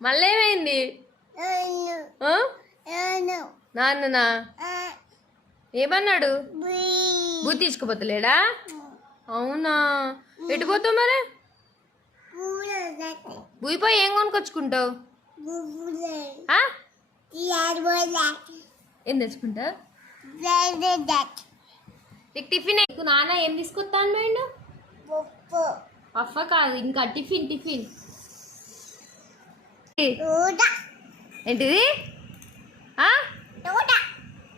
మళ్ళీ ఏమైంది? నాన్ననా? ఏమన్నాడు? బుద్ధి తీసుకుపోతలేడా? అవునా? ఎటు పోతావు మరి? బుయ్యిపోయి ఏం కొనుకొచ్చుకుంటావు ఆ? ఏం తెచ్చుకుంటావు నీకు టిఫిన్ నాన్న ఏం తీసుకొస్తాను పోయిండు అఫ కాదు ఇంకా టిఫిన్ టిఫిన్. ఏంటిది?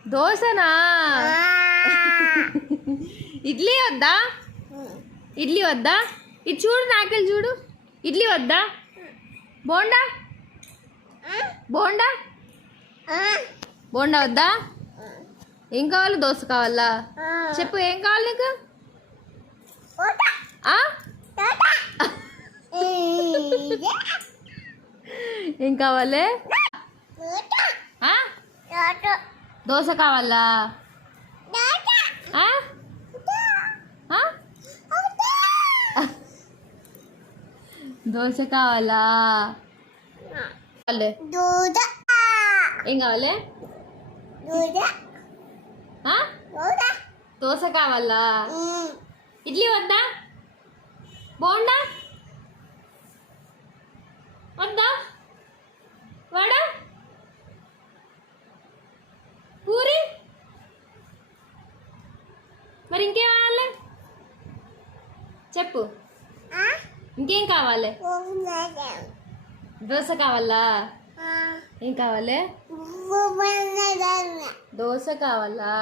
దోశనా? ఇడ్లీ వద్దా? ఇడ్లీ వద్దా? ఇది చూడు నాకెళ్ళి చూడు. ఇడ్లీ వద్దా? బోండా? బోండా? బోండా వద్దా? ఏం కావాలి దోశ కావాలా? చెప్పు ఏం కావాలి నీకు? ఆ? ఏం కావాలి? ఆ? దోశ. కావాలా? ఆ? ఆ? దోశ కావాలా? కావాలి. ఏం కావాలి? ఆ? దోశ. కావాలా? ఇడ్లీ వద్దా బోండా? మరి ఇంకేం కావాలి? చెప్పు. ఇంకేం కావాలి? దోశ కావాలా? ఏం కావాలి? దోశ కావాలా?